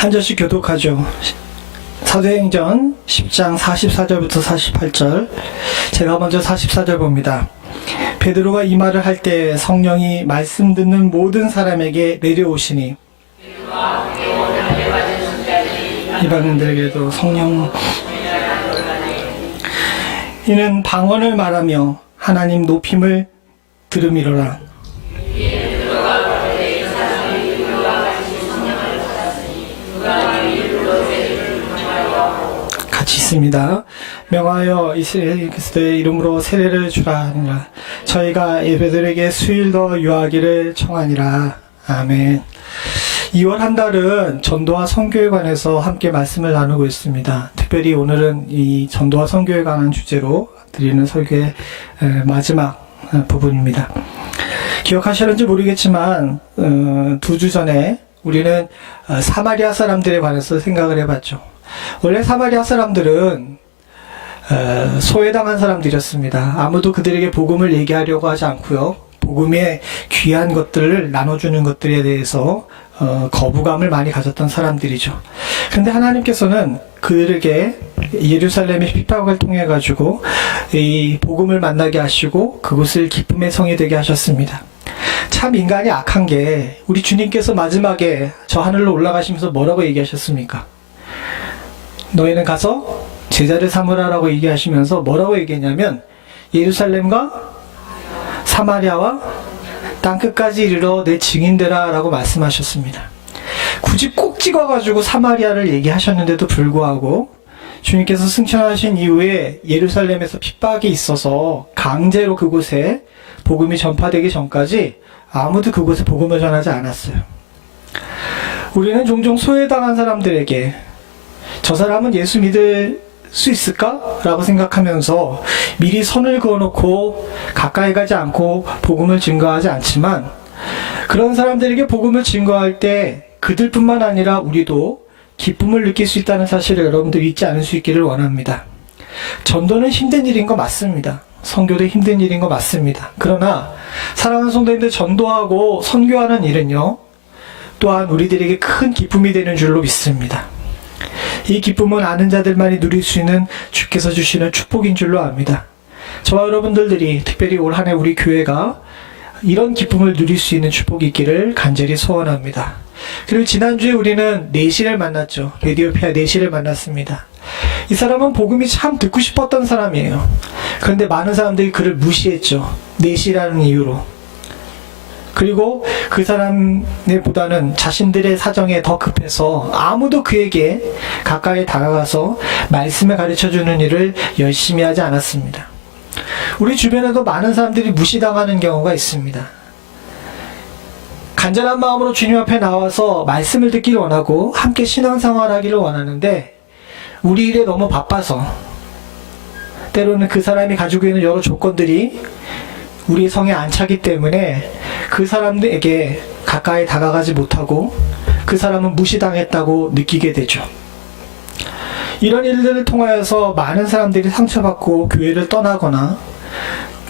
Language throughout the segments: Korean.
한 절씩 교독하죠. 사도행전 10장 44절부터 48절. 제가 먼저 44절 봅니다. 베드로가 이 말을 할 때 성령이 말씀 듣는 모든 사람에게 내려오시니 이방인들에게도 성령 이는 방언을 말하며 하나님 높임을 들음이로라. 같이 있습니다. 명하여 이스라엘 그리스도의 이름으로 세례를 주라 하니라. 저희가 예배들에게 수일 더 유하기를 청하니라. 아멘. 2월 한 달은 전도와 선교에 관해서 함께 말씀을 나누고 있습니다. 특별히 오늘은 이 전도와 선교에 관한 주제로 드리는 설교의 마지막 부분입니다. 기억하시는지 모르겠지만 2주 전에 우리는 사마리아 사람들에 관해서 생각을 해봤죠. 원래 사마리아 사람들은 소외당한 사람들이었습니다. 아무도 그들에게 복음을 얘기하려고 하지 않고요. 복음의 귀한 것들을 나눠주는 것들에 대해서 거부감을 많이 가졌던 사람들이죠. 그런데 하나님께서는 그들에게 예루살렘의 핍박을 통해 가지고 이 복음을 만나게 하시고 그곳을 기쁨의 성이 되게 하셨습니다. 참 인간이 악한 게 우리 주님께서 마지막에 저 하늘로 올라가시면서 뭐라고 얘기하셨습니까? 너희는 가서 제자를 삼으라라고 얘기하시면서 뭐라고 얘기했냐면 예루살렘과 사마리아와 땅끝까지 이르러 내 증인되라 라고 말씀하셨습니다. 굳이 꼭 찍어가지고 사마리아를 얘기하셨는데도 불구하고 주님께서 승천하신 이후에 예루살렘에서 핍박이 있어서 강제로 그곳에 복음이 전파되기 전까지 아무도 그곳에 복음을 전하지 않았어요. 우리는 종종 소외당한 사람들에게 저 사람은 예수 믿을 수 있을까? 라고 생각하면서 미리 선을 그어놓고 가까이 가지 않고 복음을 증거하지 않지만 그런 사람들에게 복음을 증거할 때 그들뿐만 아니라 우리도 기쁨을 느낄 수 있다는 사실을 여러분들 잊지 않을 수 있기를 원합니다. 전도는 힘든 일인 거 맞습니다. 선교도 힘든 일인 거 맞습니다. 그러나 사랑하는 성도님들, 전도하고 선교하는 일은요 또한 우리들에게 큰 기쁨이 되는 줄로 믿습니다. 이 기쁨은 아는 자들만이 누릴 수 있는 주께서 주시는 축복인 줄로 압니다. 저와 여러분들이 특별히 올 한 해 우리 교회가 이런 기쁨을 누릴 수 있는 축복이 있기를 간절히 소원합니다. 그리고 지난주에 우리는 네시를 만났죠. 에티오피아 네시를 만났습니다. 이 사람은 복음이 참 듣고 싶었던 사람이에요. 그런데 많은 사람들이 그를 무시했죠. 네시라는 이유로. 그리고 그 사람보다는 자신들의 사정에 더 급해서 아무도 그에게 가까이 다가가서 말씀을 가르쳐주는 일을 열심히 하지 않았습니다. 우리 주변에도 많은 사람들이 무시당하는 경우가 있습니다. 간절한 마음으로 주님 앞에 나와서 말씀을 듣기를 원하고 함께 신앙생활 하기를 원하는데 우리 일에 너무 바빠서 때로는 그 사람이 가지고 있는 여러 조건들이 우리 성에 안 차기 때문에 그 사람들에게 가까이 다가가지 못하고 그 사람은 무시당했다고 느끼게 되죠. 이런 일들을 통하여서 많은 사람들이 상처받고 교회를 떠나거나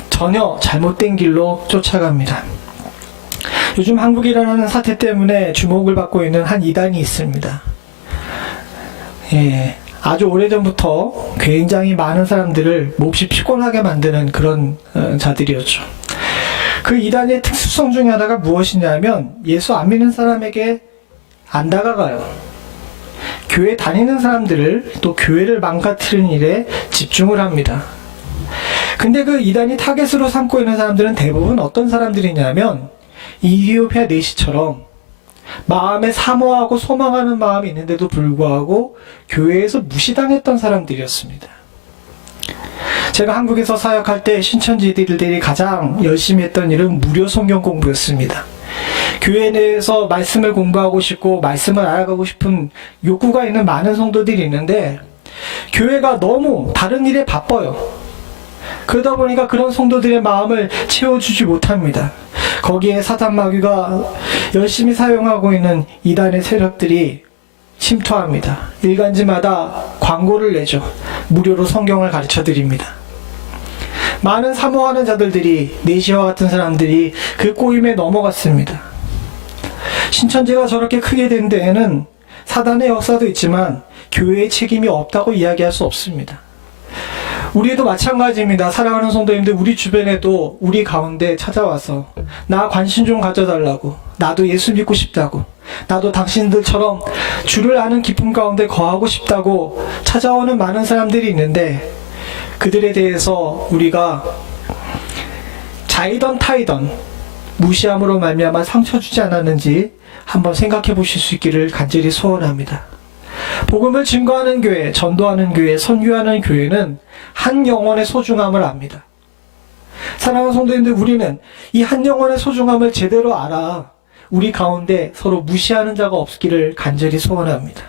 전혀 잘못된 길로 쫓아갑니다. 요즘 한국이라는 사태 때문에 주목을 받고 있는 한 이단이 있습니다. 아주 오래전부터 굉장히 많은 사람들을 몹시 피곤하게 만드는 그런 자들이었죠. 그 이단의 특수성 중에 하나가 무엇이냐면 예수 안 믿는 사람에게 안 다가가요. 교회 다니는 사람들을 또 교회를 망가뜨리는 일에 집중을 합니다. 근데 그 이단이 타겟으로 삼고 있는 사람들은 대부분 어떤 사람들이냐면 이디오피아 네시처럼 마음에 사모하고 소망하는 마음이 있는데도 불구하고 교회에서 무시당했던 사람들이었습니다. 제가 한국에서 사역할 때 신천지들이 가장 열심히 했던 일은 무료 성경 공부였습니다. 교회 내에서 말씀을 공부하고 싶고 말씀을 알아가고 싶은 욕구가 있는 많은 성도들이 있는데 교회가 너무 다른 일에 바빠요. 그러다 보니까 그런 성도들의 마음을 채워주지 못합니다. 거기에 사단 마귀가 열심히 사용하고 있는 이단의 세력들이 침투합니다. 일간지마다 광고를 내죠. 무료로 성경을 가르쳐 드립니다. 많은 사모하는 자들이 네시와 같은 사람들이 그 꼬임에 넘어갔습니다. 신천지가 저렇게 크게 된 데에는 사단의 역사도 있지만 교회의 책임이 없다고 이야기할 수 없습니다. 우리도 마찬가지입니다. 사랑하는 성도님들, 우리 주변에도 우리 가운데 찾아와서 나 관심 좀 가져달라고, 나도 예수 믿고 싶다고, 나도 당신들처럼 주를 아는 기쁨 가운데 거하고 싶다고 찾아오는 많은 사람들이 있는데, 그들에 대해서 우리가 자이던 타이던 무시함으로 말미암아 상처 주지 않았는지 한번 생각해 보실 수 있기를 간절히 소원합니다. 복음을 증거하는 교회, 전도하는 교회, 선교하는 교회는 한 영혼의 소중함을 압니다. 사랑하는 성도님들, 우리는 이 한 영혼의 소중함을 제대로 알아 우리 가운데 서로 무시하는 자가 없기를 간절히 소원합니다.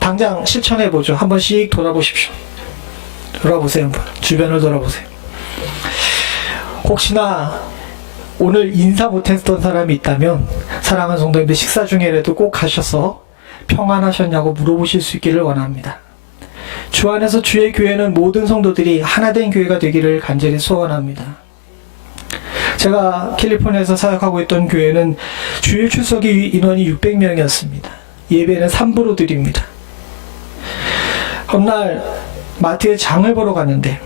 당장 실천해보죠. 한 번씩 돌아보십시오. 돌아보세요. 한번. 주변을 돌아보세요. 혹시나 오늘 인사 못했던 사람이 있다면 사랑하는 성도님들, 식사 중에라도 꼭 가셔서 평안하셨냐고 물어보실 수 있기를 원합니다. 주 안에서 주의 교회는 모든 성도들이 하나된 교회가 되기를 간절히 소원합니다. 제가 캘리포니아에서 사역하고 있던 교회는 주일 출석이 인원이 600명이었습니다. 예배는 3부로 드립니다. 어느 날 마트에 장을 보러 갔는데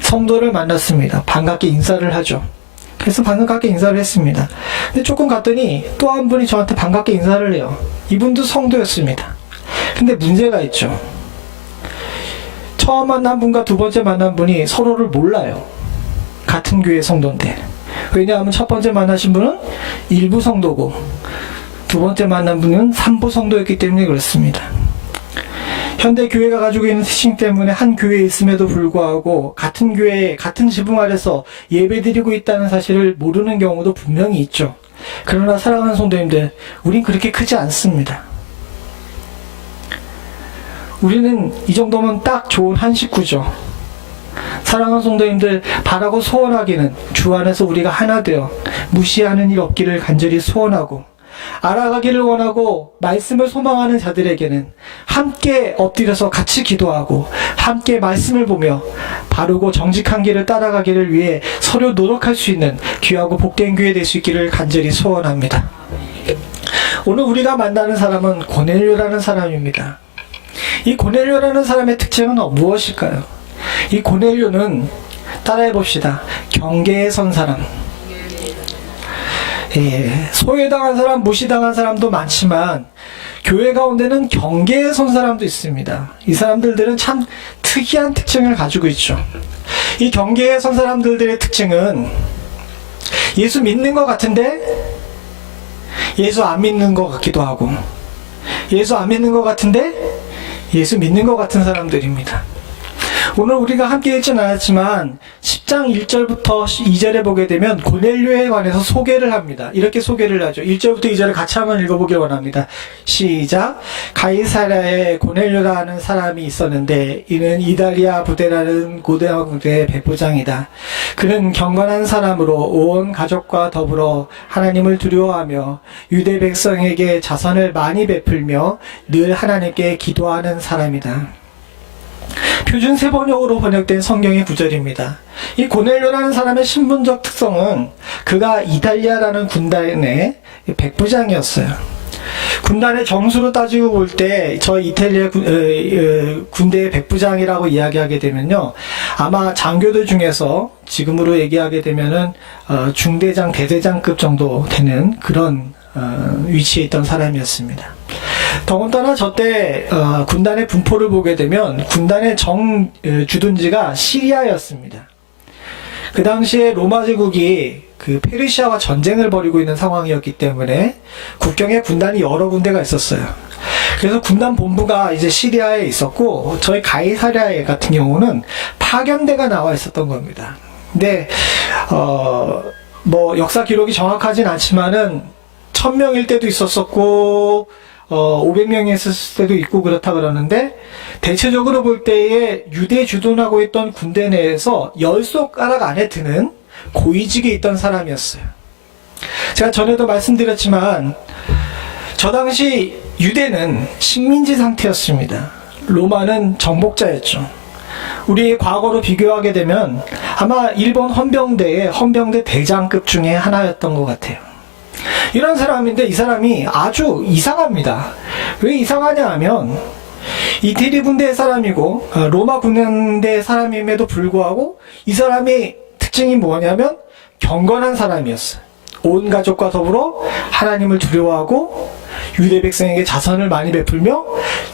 성도를 만났습니다. 반갑게 인사를 하죠. 그래서 반갑게 인사를 했습니다. 근데 조금 갔더니 또 한 분이 저한테 반갑게 인사를 해요. 이분도 성도였습니다. 근데 문제가 있죠. 처음 만난 분과 두 번째 만난 분이 서로를 몰라요. 같은 교회 성도인데. 왜냐하면 첫 번째 만나신 분은 일부 성도고 두 번째 만난 분은 3부 성도였기 때문에 그렇습니다. 현대 교회가 가지고 있는 특징 때문에 한 교회에 있음에도 불구하고 같은 교회에 같은 지붕 아래서 예배드리고 있다는 사실을 모르는 경우도 분명히 있죠. 그러나 사랑하는 성도님들, 우린 그렇게 크지 않습니다. 우리는 이 정도면 딱 좋은 한 식구죠. 사랑하는 성도님들, 바라고 소원하기는 주 안에서 우리가 하나 되어 무시하는 일 없기를 간절히 소원하고, 알아가기를 원하고 말씀을 소망하는 자들에게는 함께 엎드려서 같이 기도하고 함께 말씀을 보며 바르고 정직한 길을 따라가기를 위해 서로 노력할 수 있는 귀하고 복된 교회 될 수 있기를 간절히 소원합니다. 오늘 우리가 만나는 사람은 고넬료라는 사람입니다. 이 고넬료라는 사람의 특징은 무엇일까요? 이 고넬료는 따라해봅시다. 경계에 선 사람. 소외당한 사람, 무시당한 사람도 많지만 교회 가운데는 경계에 선 사람도 있습니다. 이 사람들은 참 특이한 특징을 가지고 있죠. 이 경계에 선 사람들의 특징은 예수 믿는 것 같은데 예수 안 믿는 것 같기도 하고, 예수 안 믿는 것 같은데 예수 믿는 것 같은 사람들입니다. 오늘 우리가 함께 읽지는 않았지만 10장 1절부터 2절에 보게 되면 고넬료에 관해서 소개를 합니다. 이렇게 소개를 하죠. 1절부터 2절을 같이 한번 읽어보길 원합니다. 시작. 가이사랴에 고넬료라는 사람이 있었는데 이는 이달리아 부대라는 고대와 부대의 백부장이다. 그는 경건한 사람으로 온 가족과 더불어 하나님을 두려워하며 유대 백성에게 자선을 많이 베풀며 늘 하나님께 기도하는 사람이다. 표준 세번역으로 번역된 성경의 구절입니다. 이 고넬료라는 사람의 신분적 특성은 그가 이달리아라는 군단의 백부장이었어요. 군단의 정수로 따지고 볼 때 저 이탈리아 군대의 백부장이라고 이야기하게 되면요, 아마 장교들 중에서 지금으로 얘기하게 되면은 중대장, 대대장급 정도 되는 그런 위치에 있던 사람이었습니다. 더군다나 저때 군단의 분포를 보게 되면 군단의 주둔지가 시리아였습니다. 그 당시에 로마 제국이 그 페르시아와 전쟁을 벌이고 있는 상황이었기 때문에 국경에 군단이 여러 군데가 있었어요. 그래서 군단 본부가 이제 시리아에 있었고, 저희 가이사랴 같은 경우는 파견대가 나와 있었던 겁니다. 근데 뭐 역사 기록이 정확하진 않지만은 1000명일 때도 있었었고 500명이 있었을 때도 있고 그렇다 그러는데, 대체적으로 볼 때에 유대 주둔하고 있던 군대 내에서 10손가락 안에 드는 고위직에 있던 사람이었어요. 제가 전에도 말씀드렸지만 저 당시 유대는 식민지 상태였습니다. 로마는 정복자였죠. 우리 과거로 비교하게 되면 아마 일본 헌병대의 헌병대 대장급 중에 하나였던 것 같아요. 이런 사람인데 이 사람이 아주 이상합니다. 왜 이상하냐 하면 이태리 군대의 사람이고 로마 군대의 사람임에도 불구하고 이 사람의 특징이 뭐냐면 경건한 사람이었어요. 온 가족과 더불어 하나님을 두려워하고 유대 백성에게 자선을 많이 베풀며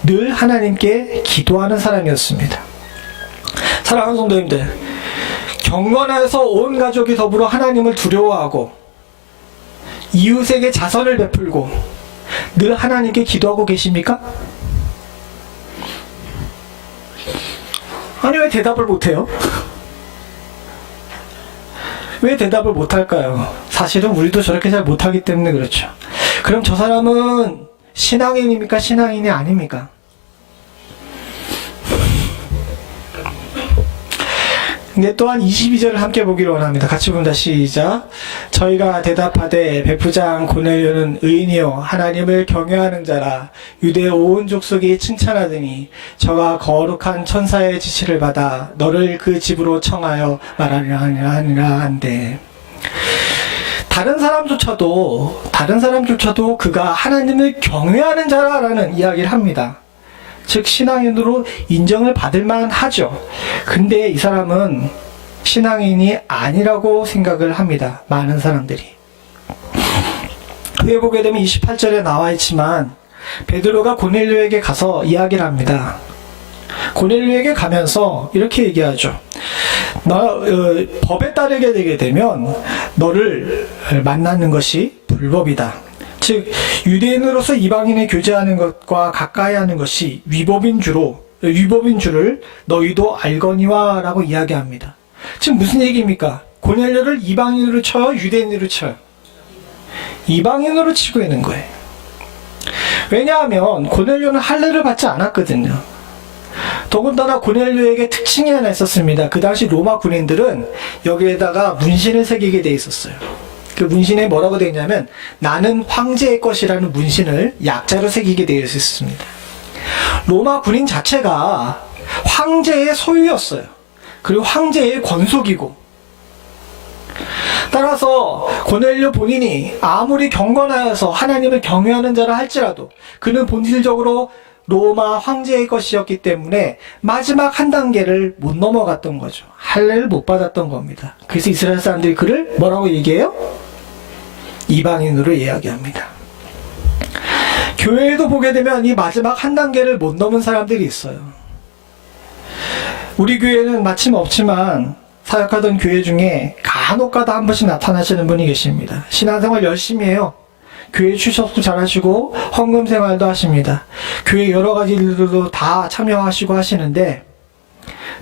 늘 하나님께 기도하는 사람이었습니다. 사랑하는 성도님들, 경건해서 온 가족이 더불어 하나님을 두려워하고 이웃에게 자선을 베풀고 늘 하나님께 기도하고 계십니까? 아니, 왜 대답을 못해요? 왜 대답을 못할까요? 사실은 우리도 저렇게 잘 못하기 때문에 그렇죠. 그럼 저 사람은 신앙인입니까? 신앙인이 아닙니까? 근데 또한 22절을 함께 보기를 원합니다. 같이 봅니다. 시작. 저희가 대답하되 백부장 고넬료는 의인이요 하나님을 경외하는 자라 유대 온 족속이 칭찬하더니 저가 거룩한 천사의 지시를 받아 너를 그 집으로 청하여 말하리라 하니라 한데, 다른 사람조차도 그가 하나님을 경외하는 자라라는 이야기를 합니다. 즉 신앙인으로 인정을 받을 만하죠. 근데 이 사람은 신앙인이 아니라고 생각을 합니다. 많은 사람들이. 후에 보게 되면 28절에 나와 있지만 베드로가 고넬료에게 가서 이야기를 합니다. 고넬료에게 가면서 이렇게 얘기하죠. 법에 따르게 되게 되면 너를 만나는 것이 불법이다. 즉 유대인으로서 이방인에 교제하는 것과 가까이 하는 것이 위법인 줄을 너희도 알거니와 라고 이야기합니다. 지금 무슨 얘기입니까? 고넬료를 이방인으로 쳐요? 유대인으로 쳐요? 이방인으로 치고 있는 거예요. 왜냐하면 고넬료는 할례를 받지 않았거든요. 더군다나 고넬료에게 특징이 하나 있었습니다. 그 당시 로마 군인들은 여기에다가 문신을 새기게 돼 있었어요. 그 문신에 뭐라고 되어 있냐면 나는 황제의 것이라는 문신을 약자로 새기게 되어 있었습니다. 로마 군인 자체가 황제의 소유였어요. 그리고 황제의 권속이고, 따라서 고넬료 본인이 아무리 경건하여서 하나님을 경외하는 자라 할지라도 그는 본질적으로 로마 황제의 것이었기 때문에 마지막 한 단계를 못 넘어갔던 거죠. 할례를 못 받았던 겁니다. 그래서 이스라엘 사람들이 그를 뭐라고 얘기해요? 이방인으로 이야기합니다. 교회에도 보게 되면 이 마지막 한 단계를 못 넘은 사람들이 있어요. 우리 교회는 마침 없지만 사역하던 교회 중에 간혹가다 한 번씩 나타나시는 분이 계십니다. 신앙생활 열심히 해요. 교회 출석도 잘하시고 헌금 생활도 하십니다. 교회 여러 가지 일들도 다 참여하시고 하시는데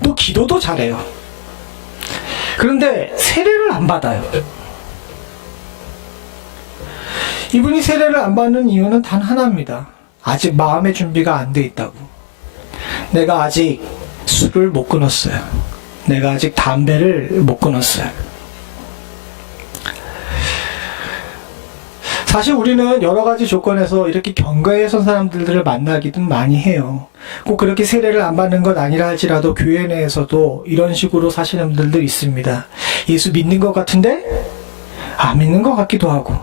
또 기도도 잘해요. 그런데 세례를 안 받아요. 이분이 세례를 안 받는 이유는 단 하나입니다. 아직 마음의 준비가 안 돼 있다고. 내가 아직 술을 못 끊었어요. 내가 아직 담배를 못 끊었어요. 사실 우리는 여러 가지 조건에서 이렇게 경과에 선 사람들을 만나기도 많이 해요. 꼭 그렇게 세례를 안 받는 것 아니라 할지라도 교회 내에서도 이런 식으로 사시는 분들도 있습니다. 예수 믿는 것 같은데 안 믿는 것 같기도 하고,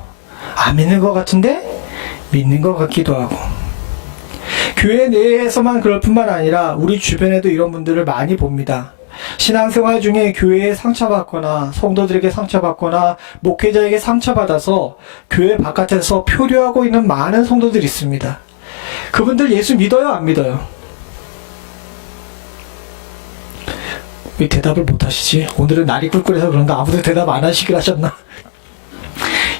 안 믿는 것 같은데 믿는 것 같기도 하고. 교회 내에서만 그럴 뿐만 아니라 우리 주변에도 이런 분들을 많이 봅니다. 신앙생활 중에 교회에 상처받거나 성도들에게 상처받거나 목회자에게 상처받아서 교회 바깥에서 표류하고 있는 많은 성도들이 있습니다. 그분들 예수 믿어요? 안 믿어요? 왜 대답을 못 하시지? 오늘은 날이 꿀꿀해서 그런가? 아무도 대답 안 하시기로 하셨나?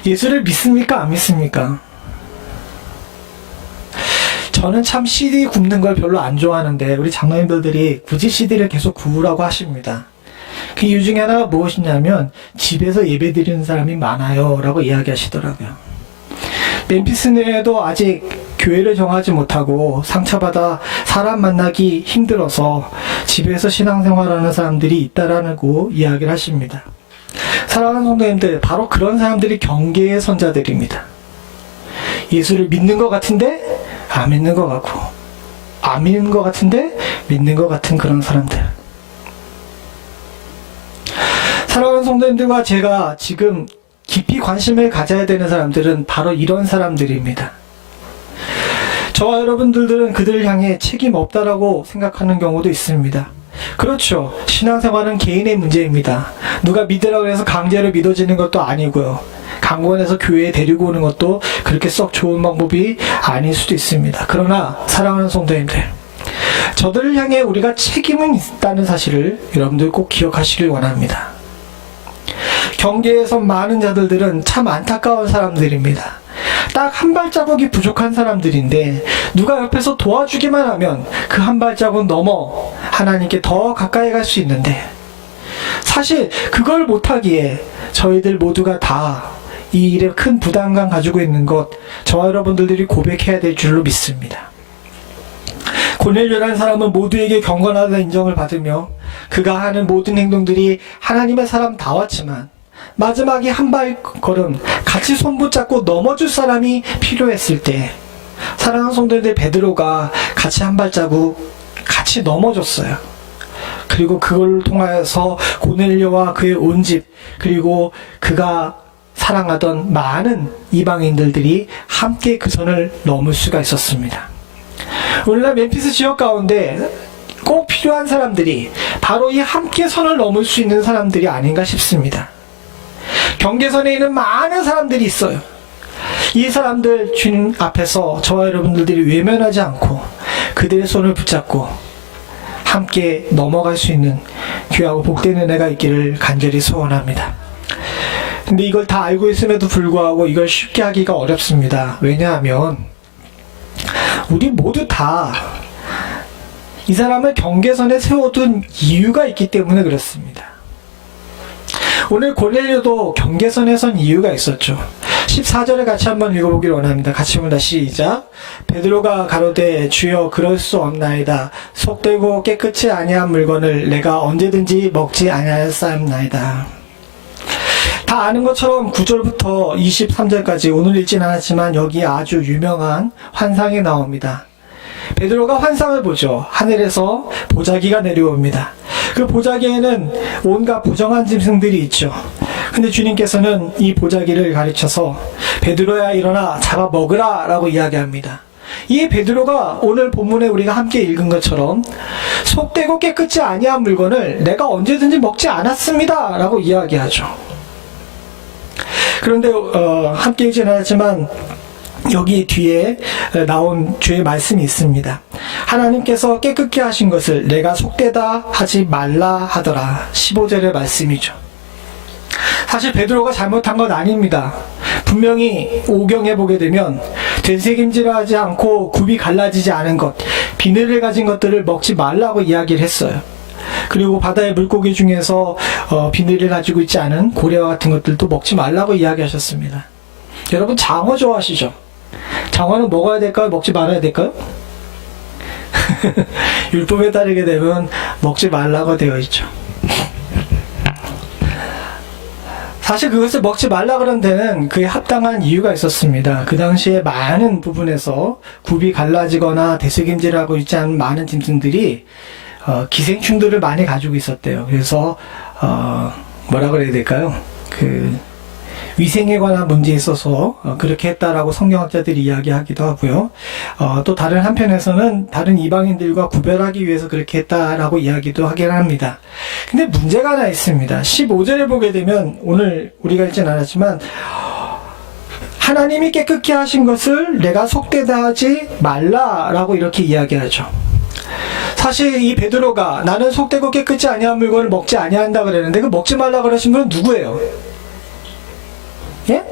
예수를 믿습니까? 안 믿습니까? 저는 참 CD 굽는 걸 별로 안 좋아하는데 우리 장로님들이 굳이 CD를 계속 구우라고 하십니다. 그 이유 중에 하나가 무엇이냐면 집에서 예배 드리는 사람이 많아요 라고 이야기하시더라고요. 멤피스 내에도 아직 교회를 정하지 못하고 상처받아 사람 만나기 힘들어서 집에서 신앙생활하는 사람들이 있다라고 이야기를 하십니다. 사랑하는 성도님들, 바로 그런 사람들이 경계의 선자들입니다. 예수를 믿는 것 같은데 안 믿는 것 같고, 안 믿는 것 같은데 믿는 것 같은 그런 사람들. 사랑하는 성도님들과 제가 지금 깊이 관심을 가져야 되는 사람들은 바로 이런 사람들입니다. 저와 여러분들은 그들을 향해 책임 없다라고 생각하는 경우도 있습니다. 그렇죠. 신앙생활은 개인의 문제입니다. 누가 믿으라고 해서 강제로 믿어지는 것도 아니고요. 강권해서 교회에 데리고 오는 것도 그렇게 썩 좋은 방법이 아닐 수도 있습니다. 그러나 사랑하는 성도님들, 저들을 향해 우리가 책임은 있다는 사실을 여러분들 꼭 기억하시길 원합니다. 경계에서 많은 자들은 참 안타까운 사람들입니다. 딱 한 발자국이 부족한 사람들인데 누가 옆에서 도와주기만 하면 그 한 발자국 넘어 하나님께 더 가까이 갈 수 있는데, 사실 그걸 못하기에 저희들 모두가 다 이 일에 큰 부담감 가지고 있는 것, 저와 여러분들이 고백해야 될 줄로 믿습니다. 고넬료라는 사람은 모두에게 경건하다는 인정을 받으며 그가 하는 모든 행동들이 하나님의 사람다웠지만 마지막에 한 발걸음 같이 손붙잡고 넘어줄 사람이 필요했을 때 사랑하는 성도들, 베드로가 같이 한 발자국 같이 넘어졌어요. 그리고 그걸 통하여서 고넬료와 그의 온 집, 그리고 그가 사랑하던 많은 이방인들이 함께 그 선을 넘을 수가 있었습니다. 오늘날 멤피스 지역 가운데 꼭 필요한 사람들이 바로 이 함께 선을 넘을 수 있는 사람들이 아닌가 싶습니다. 경계선에 있는 많은 사람들이 있어요. 이 사람들 주님 앞에서 저와 여러분들이 외면하지 않고 그들의 손을 붙잡고 함께 넘어갈 수 있는 귀하고 복된 은혜가 있기를 간절히 소원합니다. 근데 이걸 다 알고 있음에도 불구하고 이걸 쉽게 하기가 어렵습니다. 왜냐하면 우리 모두 다 이 사람을 경계선에 세워둔 이유가 있기 때문에 그렇습니다. 오늘 고넬료도 경계선에 선 이유가 있었죠. 14절에 같이 한번 읽어보길 원합니다. 같이 봅니다. 시작. 베드로가 가로되 주여 그럴 수 없나이다. 속되고 깨끗이 아니한 물건을 내가 언제든지 먹지 아니하였사옵나이다. 다 아는 것처럼 9절부터 23절까지 오늘 읽진 않았지만 여기 아주 유명한 환상이 나옵니다. 베드로가 환상을 보죠. 하늘에서 보자기가 내려옵니다. 그 보자기에는 온갖 부정한 짐승들이 있죠. 근데 주님께서는 이 보자기를 가르쳐서 베드로야 일어나 잡아 먹으라 라고 이야기합니다. 이 베드로가 오늘 본문에 우리가 함께 읽은 것처럼 속되고 깨끗이 아니한 물건을 내가 언제든지 먹지 않았습니다 라고 이야기하죠. 그런데 함께 읽지는 않았지만 여기 뒤에 나온 주의 말씀이 있습니다. 하나님께서 깨끗게 하신 것을 내가 속되다 하지 말라 하더라. 15절의 말씀이죠. 사실 베드로가 잘못한 건 아닙니다. 분명히 오경에 보게 되면 되새김질하지 않고 굽이 갈라지지 않은 것, 비늘을 가진 것들을 먹지 말라고 이야기를 했어요. 그리고 바다의 물고기 중에서 비늘을 가지고 있지 않은 고래와 같은 것들도 먹지 말라고 이야기하셨습니다. 여러분 장어 좋아하시죠? 장어는 먹어야 될까요? 먹지 말아야 될까요? 율법에 따르게 되면 먹지 말라고 되어 있죠. 사실 그것을 먹지 말라 그런 데는 그에 합당한 이유가 있었습니다. 그 당시에 많은 부분에서 굽이 갈라지거나 되새김질하고 있지 않은 많은 짐승들이 기생충들을 많이 가지고 있었대요. 그래서 뭐라 그래야 될까요? 위생에 관한 문제에 있어서 그렇게 했다라고 성경학자들이 이야기하기도 하고요. 또 다른 한편에서는 다른 이방인들과 구별하기 위해서 그렇게 했다라고 이야기도 하긴 합니다. 근데 문제가 하나 있습니다. 15절에 보게 되면 오늘 우리가 읽진 않았지만 하나님이 깨끗게 하신 것을 내가 속되다 하지 말라라고 이렇게 이야기하죠. 사실 이 베드로가 나는 속되고 깨끗이 아니한 물건을 먹지 아니한다 그랬는데 그 먹지 말라 그러신 분은 누구예요? 예?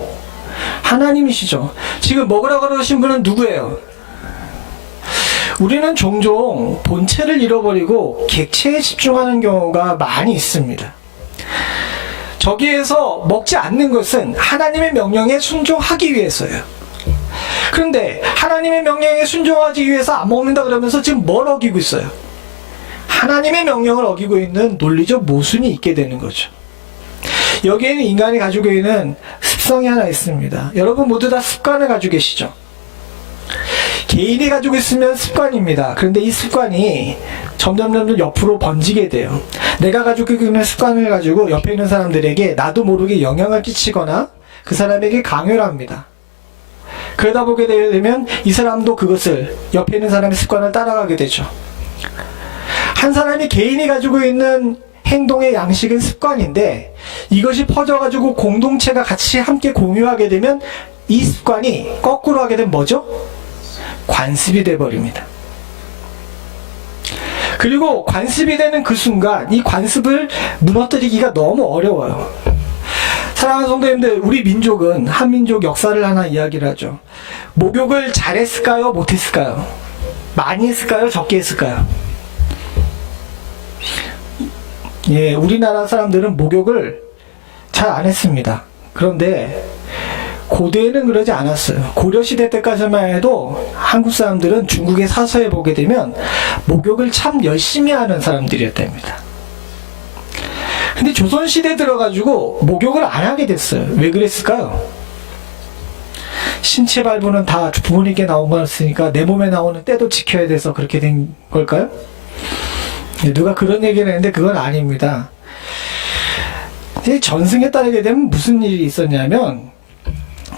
하나님이시죠. 지금 먹으라 그러신 분은 누구예요? 우리는 종종 본체를 잃어버리고 객체에 집중하는 경우가 많이 있습니다. 저기에서 먹지 않는 것은 하나님의 명령에 순종하기 위해서예요. 그런데 하나님의 명령에 순종하기 위해서 안 먹는다 그러면서 지금 뭘 어기고 있어요? 하나님의 명령을 어기고 있는 논리적 모순이 있게 되는 거죠. 여기에는 인간이 가지고 있는 습성이 하나 있습니다. 여러분 모두 다 습관을 가지고 계시죠? 개인이 가지고 있으면 습관입니다. 그런데 이 습관이 점점 옆으로 번지게 돼요. 내가 가지고 있는 습관을 가지고 옆에 있는 사람들에게 나도 모르게 영향을 끼치거나 그 사람에게 강요를 합니다. 그러다 보게 되면 이 사람도 그것을, 옆에 있는 사람의 습관을 따라가게 되죠. 한 사람이 개인이 가지고 있는 행동의 양식은 습관인데, 이것이 퍼져가지고 공동체가 같이 함께 공유하게 되면 이 습관이 거꾸로 하게 되면 뭐죠? 관습이 돼버립니다. 그리고 관습이 되는 그 순간 이 관습을 무너뜨리기가 너무 어려워요. 사랑하는 성도님들, 우리 민족은 한민족 역사를 하나 이야기를 하죠. 목욕을 잘했을까요? 못했을까요? 많이 했을까요? 적게 했을까요? 예, 우리나라 사람들은 목욕을 잘 안 했습니다. 그런데 고대에는 그러지 않았어요. 고려시대 때까지만 해도 한국 사람들은 중국의 사서에 보게 되면 목욕을 참 열심히 하는 사람들이었답니다. 근데 조선시대에 들어가지고 목욕을 안 하게 됐어요. 왜 그랬을까요? 신체 발부는 다 부모님께 나온 거였으니까 내 몸에 나오는 때도 지켜야 돼서 그렇게 된 걸까요? 누가 그런 얘기를 했는데 그건 아닙니다. 전승에 따르게 되면 무슨 일이 있었냐면,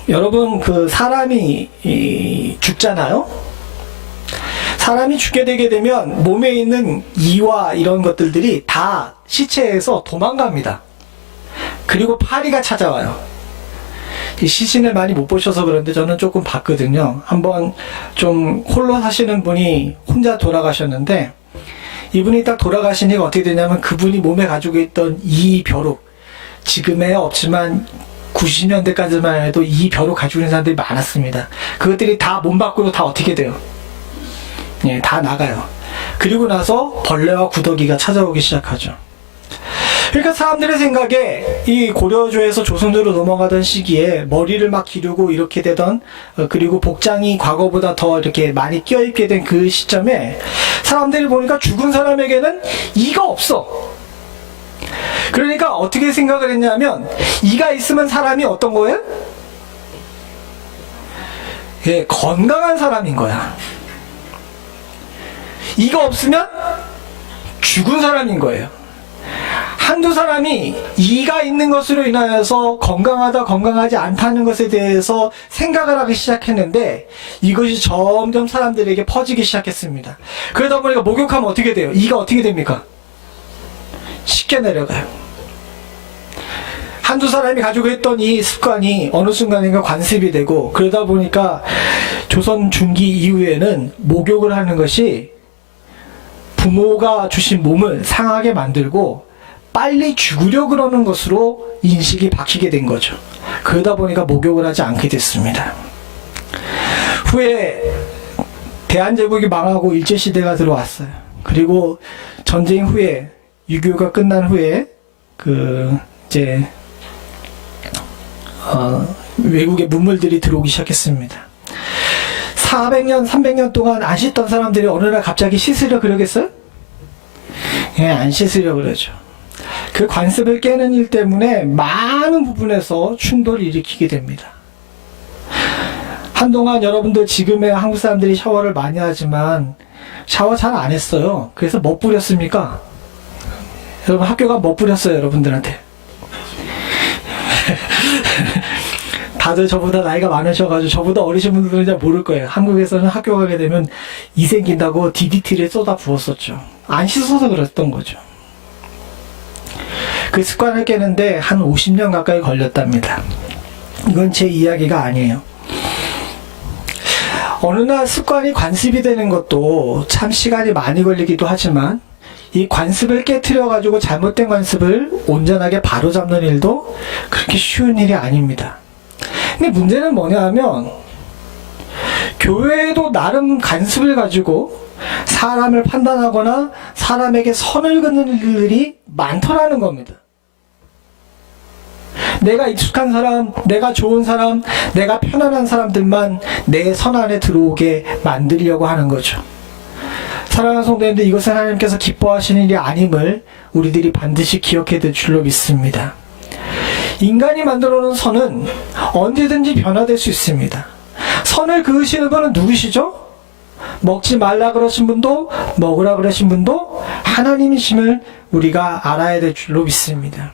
여러분, 그 사람이 죽잖아요? 사람이 죽게 되게 되면 몸에 있는 이와 이런 것들이 다 시체에서 도망갑니다. 그리고 파리가 찾아와요. 이 시신을 많이 못 보셔서 그런데 저는 조금 봤거든요. 한번 좀 홀로 사시는 분이 혼자 돌아가셨는데, 이분이 딱 돌아가시니까 어떻게 되냐면 그분이 몸에 가지고 있던 이 벼룩, 지금에 없지만 90년대까지만 해도 이 벼룩 가지고 있는 사람들이 많았습니다. 그것들이 다 몸 밖으로 다 어떻게 돼요? 예, 다 나가요. 그리고 나서 벌레와 구더기가 찾아오기 시작하죠. 그러니까 사람들의 생각에 이 고려조에서 조선조로 넘어가던 시기에 머리를 막 기르고 이렇게 되던, 그리고 복장이 과거보다 더 이렇게 많이 껴입게 된 그 시점에 사람들이 보니까 죽은 사람에게는 이가 없어. 그러니까 어떻게 생각을 했냐면, 이가 있으면 사람이 어떤 거예요? 예, 건강한 사람인 거야. 이가 없으면 죽은 사람인 거예요. 한두 사람이 이가 있는 것으로 인하여서 건강하다 건강하지 않다는 것에 대해서 생각을 하기 시작했는데, 이것이 점점 사람들에게 퍼지기 시작했습니다. 그러다 보니까 목욕하면 어떻게 돼요? 이가 어떻게 됩니까? 쉽게 내려가요. 한두 사람이 가지고 있던 이 습관이 어느 순간인가 관습이 되고, 그러다 보니까 조선 중기 이후에는 목욕을 하는 것이 부모가 주신 몸을 상하게 만들고 빨리 죽으려 그러는 것으로 인식이 바뀌게 된 거죠. 그러다 보니까 목욕을 하지 않게 됐습니다. 후에 대한제국이 망하고 일제시대가 들어왔어요. 그리고 전쟁 후에, 6.25가 끝난 후에 이제 외국의 문물들이 들어오기 시작했습니다. 400년, 300년 동안 안 씻던 사람들이 어느 날 갑자기 씻으려 그러겠어요? 예, 안 씻으려 그러죠. 그 관습을 깨는 일 때문에 많은 부분에서 충돌을 일으키게 됩니다. 한동안 여러분들, 지금의 한국 사람들이 샤워를 많이 하지만 샤워 잘 안 했어요. 그래서 뭐 뿌렸습니까? 여러분, 학교 가면 뭐 뿌렸어요, 여러분들한테? 다들 저보다 나이가 많으셔가지고 저보다 어리신 분들은 잘 모를 거예요. 한국에서는 학교 가게 되면 이 생긴다고 DDT를 쏟아 부었었죠. 안 씻어서 그랬던 거죠. 그 습관을 깨는데 한 50년 가까이 걸렸답니다. 이건 제 이야기가 아니에요. 어느 날 습관이 관습이 되는 것도 참 시간이 많이 걸리기도 하지만, 이 관습을 깨트려가지고 잘못된 관습을 온전하게 바로잡는 일도 그렇게 쉬운 일이 아닙니다. 근데 문제는 뭐냐 하면, 교회에도 나름 관습을 가지고 사람을 판단하거나 사람에게 선을 긋는 일들이 많더라는 겁니다. 내가 익숙한 사람, 내가 좋은 사람, 내가 편안한 사람들만 내 선 안에 들어오게 만들려고 하는 거죠. 사랑하는 성도님들, 이것은 하나님께서 기뻐하시는 일이 아님을 우리들이 반드시 기억해야 될 줄로 믿습니다. 인간이 만들어 놓은 선은 언제든지 변화될 수 있습니다. 선을 그으시는 분은 누구시죠? 먹지 말라 그러신 분도 먹으라 그러신 분도 하나님이심을 우리가 알아야 될 줄로 믿습니다.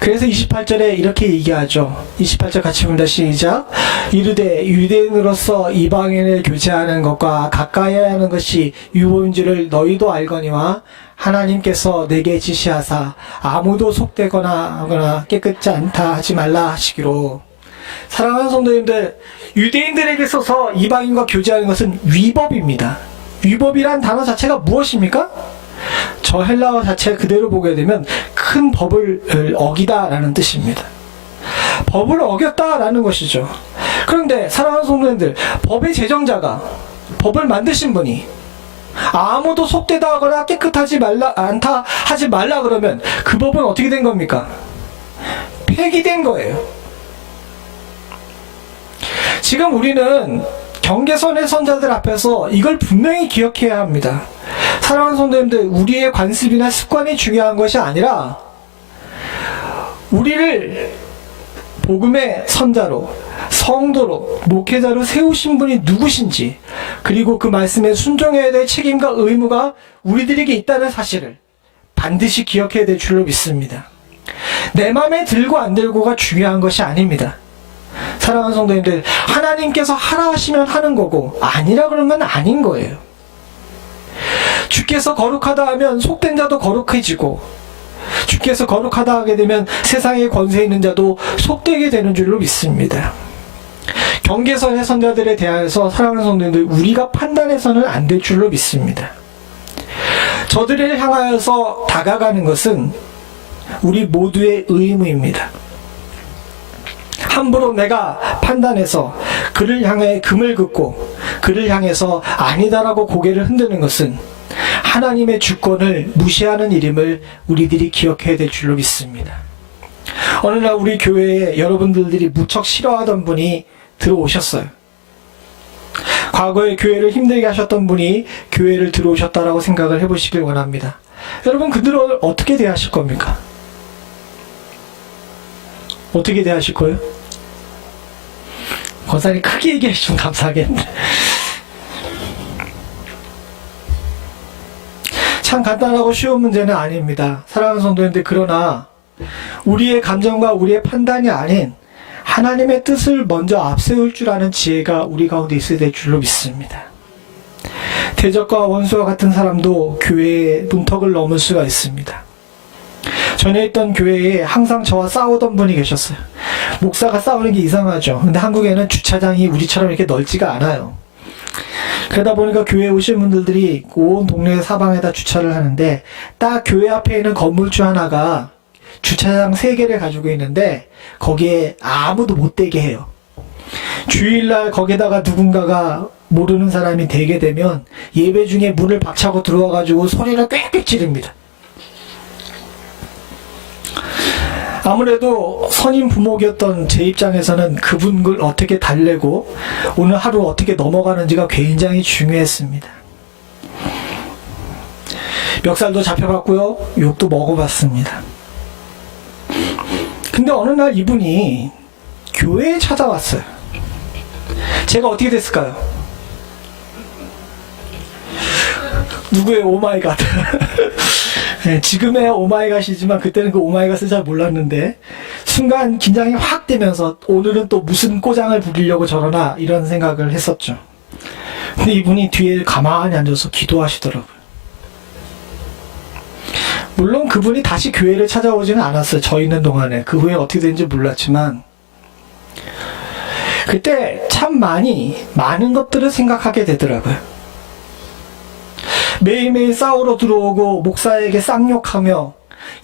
그래서 28절에 이렇게 얘기하죠. 28절 같이 봅니다. 시작. 이르되 유대인으로서 이방인을 교제하는 것과 가까이야 하는 것이 유법인 줄을 너희도 알거니와 하나님께서 내게 지시하사 아무도 속되거나 하거나 깨끗지 않다 하지 말라 하시기로. 사랑하는 성도님들, 유대인들에게 있어서 이방인과 교제하는 것은 위법입니다. 위법이란 단어 자체가 무엇입니까? 저 헬라어 자체 그대로 보게 되면 큰 법을 어기다라는 뜻입니다. 법을 어겼다라는 것이죠. 그런데 사랑하는 성도님들, 법의 제정자가, 법을 만드신 분이 아무도 속되다 하거나 깨끗하지 말라, 않다 하지 말라 그러면 그 법은 어떻게 된 겁니까? 폐기된 거예요. 지금 우리는 경계선의 선자들 앞에서 이걸 분명히 기억해야 합니다. 사랑하는 성도님들, 우리의 관습이나 습관이 중요한 것이 아니라 우리를 복음의 선자로, 성도로, 목회자로 세우신 분이 누구신지, 그리고 그 말씀에 순종해야 될 책임과 의무가 우리들에게 있다는 사실을 반드시 기억해야 될 줄로 믿습니다. 내 맘에 들고 안 들고가 중요한 것이 아닙니다. 사랑하는 성도님들, 하나님께서 하라 하시면 하는 거고 아니라 그러면 아닌 거예요. 주께서 거룩하다 하면 속된 자도 거룩해지고, 주께서 거룩하다 하게 되면 세상에 권세 있는 자도 속되게 되는 줄로 믿습니다. 경계선의 선자들에 대해서 사랑하는 성도님들, 우리가 판단해서는 안 될 줄로 믿습니다. 저들을 향하여서 다가가는 것은 우리 모두의 의무입니다. 함부로 내가 판단해서 그를 향해 금을 긋고 그를 향해서 아니다라고 고개를 흔드는 것은 하나님의 주권을 무시하는 일임을 우리들이 기억해야 될 줄로 믿습니다. 어느 날 우리 교회에 여러분들이 무척 싫어하던 분이 들어오셨어요. 과거에 교회를 힘들게 하셨던 분이 교회를 들어오셨다라고 생각을 해보시길 원합니다. 여러분, 그들을 어떻게 대하실 겁니까? 어떻게 대하실 거예요? 권사님 크게 얘기해 주시면 감사하겠는데. 참 간단하고 쉬운 문제는 아닙니다. 사랑하는 성도님들, 그러나 우리의 감정과 우리의 판단이 아닌 하나님의 뜻을 먼저 앞세울 줄 아는 지혜가 우리 가운데 있어야 될 줄로 믿습니다. 대적과 원수와 같은 사람도 교회의 문턱을 넘을 수가 있습니다. 전에 있던 교회에 항상 저와 싸우던 분이 계셨어요. 목사가 싸우는 게 이상하죠. 근데 한국에는 주차장이 우리처럼 이렇게 넓지가 않아요. 그러다 보니까 교회에 오신 분들이 온 동네 사방에다 주차를 하는데, 딱 교회 앞에 있는 건물주 하나가 주차장 3개를 가지고 있는데 거기에 아무도 못 대게 해요. 주일날 거기다가 누군가가 모르는 사람이 대게 되면 예배 중에 문을 박차고 들어와가지고 소리를 꽥꽥 지릅니다. 아무래도 선임 부목이었던 제 입장에서는 그분을 어떻게 달래고 오늘 하루 어떻게 넘어가는지가 굉장히 중요했습니다. 멱살도 잡혀봤고요, 욕도 먹어봤습니다. 근데 어느 날 이분이 교회에 찾아왔어요. 제가 어떻게 됐을까요? 누구의 오마이갓. 네, 지금의 오마이갓이지만 그때는 그 오마이갓을 잘 몰랐는데, 순간 긴장이 확 되면서 오늘은 또 무슨 꼬장을 부리려고 저러나 이런 생각을 했었죠. 근데 이분이 뒤에 가만히 앉아서 기도하시더라고요. 물론 그분이 다시 교회를 찾아오지는 않았어요. 저 있는 동안에. 그 후에 어떻게 된지 몰랐지만, 그때 참 많은 것들을 생각하게 되더라고요. 매일매일 싸우러 들어오고 목사에게 쌍욕하며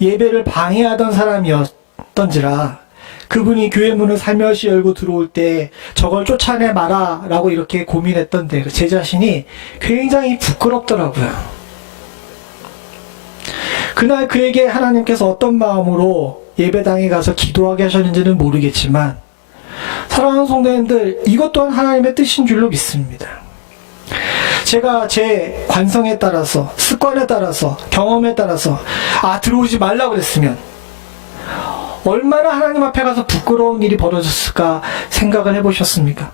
예배를 방해하던 사람이었던지라, 그분이 교회 문을 살며시 열고 들어올 때 저걸 쫓아내 마라 라고 이렇게 고민했던데, 제 자신이 굉장히 부끄럽더라고요. 그날 그에게 하나님께서 어떤 마음으로 예배당에 가서 기도하게 하셨는지는 모르겠지만, 사랑하는 성도님들, 이것 또한 하나님의 뜻인 줄로 믿습니다. 제가 제 관성에 따라서, 습관에 따라서, 경험에 따라서 들어오지 말라 그랬으면 얼마나 하나님 앞에 가서 부끄러운 일이 벌어졌을까 생각을 해보셨습니까?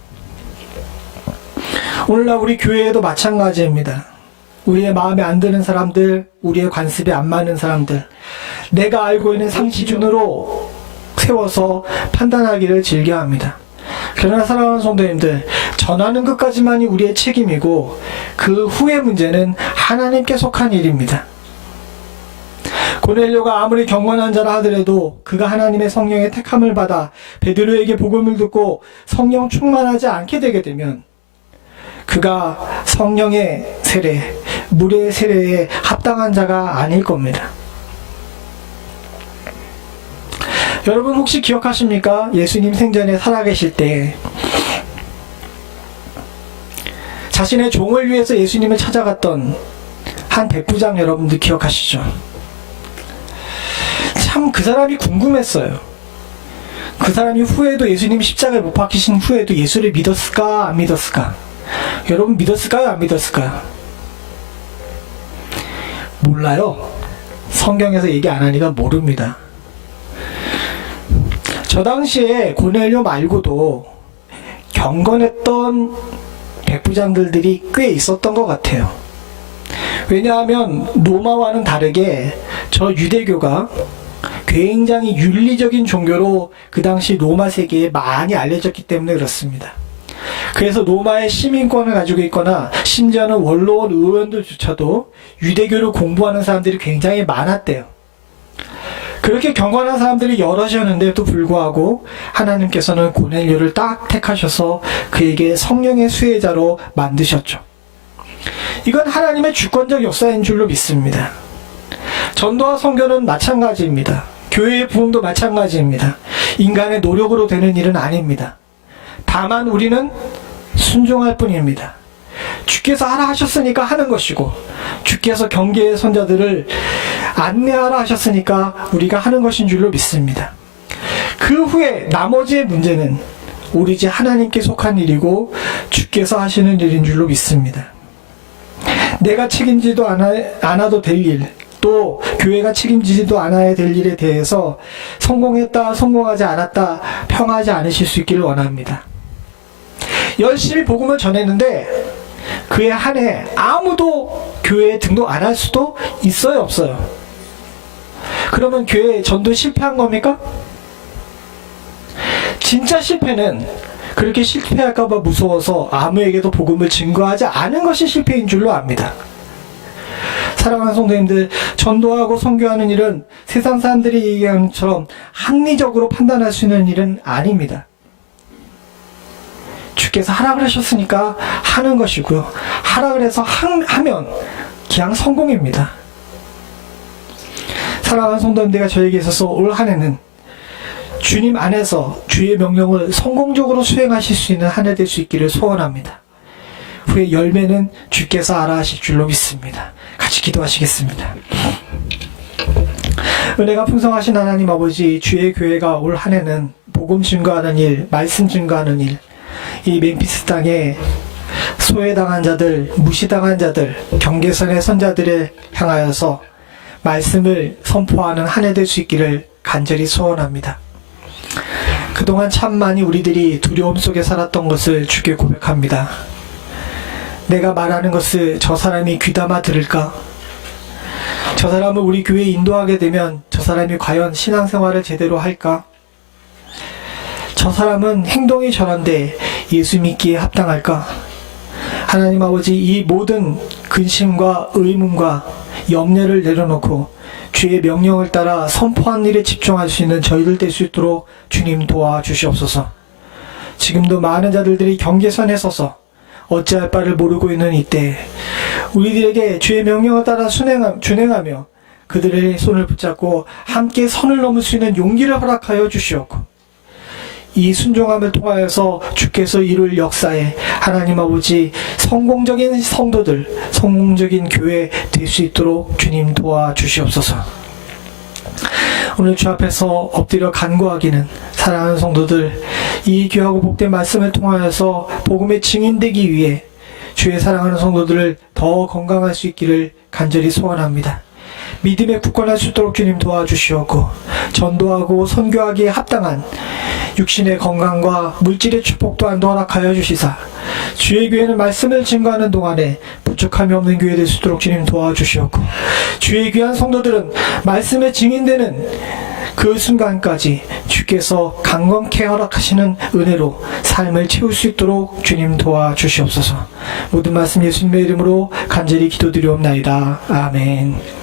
오늘날 우리 교회에도 마찬가지입니다. 우리의 마음에 안 드는 사람들, 우리의 관습에 안 맞는 사람들, 내가 알고 있는 상식준으로 세워서 판단하기를 즐겨합니다. 그러나 사랑하는 성도님들, 전하는 것까지만이 우리의 책임이고 그 후의 문제는 하나님께 속한 일입니다. 고넬료가 아무리 경건한 자라 하더라도 그가 하나님의 성령의 택함을 받아 베드로에게 복음을 듣고 성령 충만하지 않게 되게 되면 그가 성령의 세례, 물의 세례에 합당한 자가 아닐 겁니다. 여러분 혹시 기억하십니까? 예수님 생전에 살아계실 때 자신의 종을 위해서 예수님을 찾아갔던 한 백부장 여러분들 기억하시죠? 참 그 사람이 궁금했어요. 그 사람이 후에도 예수님 십자가에 못 박히신 후에도 예수를 믿었을까 안 믿었을까? 여러분 믿었을까요 안 믿었을까요? 몰라요. 성경에서 얘기 안 하니까 모릅니다. 저 당시에 고넬료 말고도 경건했던 백부장들이 꽤 있었던 것 같아요. 왜냐하면 로마와는 다르게 저 유대교가 굉장히 윤리적인 종교로 그 당시 로마 세계에 많이 알려졌기 때문에 그렇습니다. 그래서 로마의 시민권을 가지고 있거나 심지어는 원로원 의원들조차도 유대교를 공부하는 사람들이 굉장히 많았대요. 그렇게 경건한 사람들이 여럿이었는데도 불구하고 하나님께서는 고넬료를 딱 택하셔서 그에게 성령의 수혜자로 만드셨죠. 이건 하나님의 주권적 역사인 줄로 믿습니다. 전도와 선교는 마찬가지입니다. 교회의 부흥도 마찬가지입니다. 인간의 노력으로 되는 일은 아닙니다. 다만 우리는 순종할 뿐입니다. 주께서 하라 하셨으니까 하는 것이고 주께서 경계의 선자들을 안내하라 하셨으니까 우리가 하는 것인 줄로 믿습니다. 그 후에 나머지의 문제는 오로지 하나님께 속한 일이고 주께서 하시는 일인 줄로 믿습니다. 내가 책임지도 않아도 될 일, 또 교회가 책임지지도 않아야 될 일에 대해서 성공했다, 성공하지 않았다 평하지 않으실 수 있기를 원합니다. 열심히 복음을 전했는데 그해 한 해 아무도 교회에 등록 안 할 수도 있어요, 없어요? 그러면 교회 전도 실패한 겁니까? 진짜 실패는 그렇게 실패할까봐 무서워서 아무에게도 복음을 증거하지 않은 것이 실패인 줄로 압니다. 사랑하는 성도님들, 전도하고 선교하는 일은 세상 사람들이 얘기하는 것처럼 합리적으로 판단할 수 있는 일은 아닙니다. 주께서 하라 그러셨으니까 하는 것이고요. 하라 그래서 하면 그냥 성공입니다. 사랑하는 성도님들과 저에게 있어서 올 한 해는 주님 안에서 주의 명령을 성공적으로 수행하실 수 있는 한 해 될 수 있기를 소원합니다. 후에 열매는 주께서 알아 하실 줄로 믿습니다. 같이 기도하시겠습니다. 은혜가 풍성하신 하나님 아버지, 주의 교회가 올 한 해는 복음 증거하는 일, 말씀 증거하는 일, 이 멤피스 땅에 소외당한 자들, 무시당한 자들, 경계선의 선자들을 향하여서 말씀을 선포하는 한 해 될 수 있기를 간절히 소원합니다. 그동안 참 많이 우리들이 두려움 속에 살았던 것을 주께 고백합니다. 내가 말하는 것을 저 사람이 귀담아 들을까? 저 사람을 우리 교회에 인도하게 되면 저 사람이 과연 신앙생활을 제대로 할까? 저 사람은 행동이 저런데 예수 믿기에 합당할까? 하나님 아버지, 이 모든 근심과 의문과 염려를 내려놓고 주의 명령을 따라 선포한 일에 집중할 수 있는 저희들 될 수 있도록 주님 도와주시옵소서. 지금도 많은 자들이 경계선에 서서 어찌할 바를 모르고 있는 이때 우리들에게 주의 명령을 따라 준행하며 그들의 손을 붙잡고 함께 선을 넘을 수 있는 용기를 허락하여 주시옵고, 이 순종함을 통하여서 주께서 이룰 역사에 하나님 아버지 성공적인 성도들, 성공적인 교회 될 수 있도록 주님 도와주시옵소서. 오늘 주 앞에서 엎드려 간구하기는 사랑하는 성도들, 이 귀하고 복된 말씀을 통하여서 복음의 증인되기 위해 주의 사랑하는 성도들을 더 건강할 수 있기를 간절히 소원합니다. 믿음에 굳건할 수 있도록 주님 도와주시옵고, 전도하고 선교하기에 합당한 육신의 건강과 물질의 축복 또한 허락하여 주시사 주의 교회는 말씀을 증거하는 동안에 부족함이 없는 교회 될 수 있도록 주님 도와주시옵고, 주의 귀한 성도들은 말씀에 증인되는 그 순간까지 주께서 강건케 허락하시는 은혜로 삶을 채울 수 있도록 주님 도와주시옵소서. 모든 말씀 예수님의 이름으로 간절히 기도드리옵나이다. 아멘.